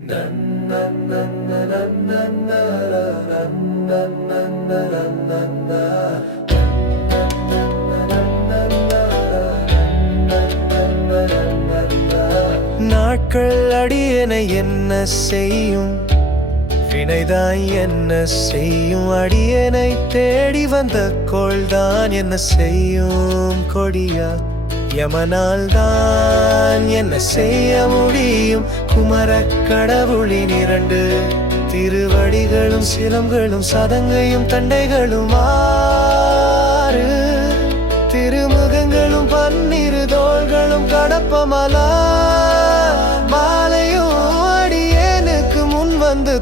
நாட்கள் அடியனை என்ன செய்யும், வினைதான் என்ன செய்யும், அடியனை தேடி வந்த கோள்தான் என்ன செய்யும் கொடியா. யமனால் தான் என்ன செய்ய முடியும், குமர கடவுளின் 2 திருவடிகளும் சிலம்களும் சதங்கையும் தண்டைகளும் 6 திருமுகங்களும் 12 தோள்களும் கடப்பமலா மாலையும் அடியேனுக்கு முன் வந்து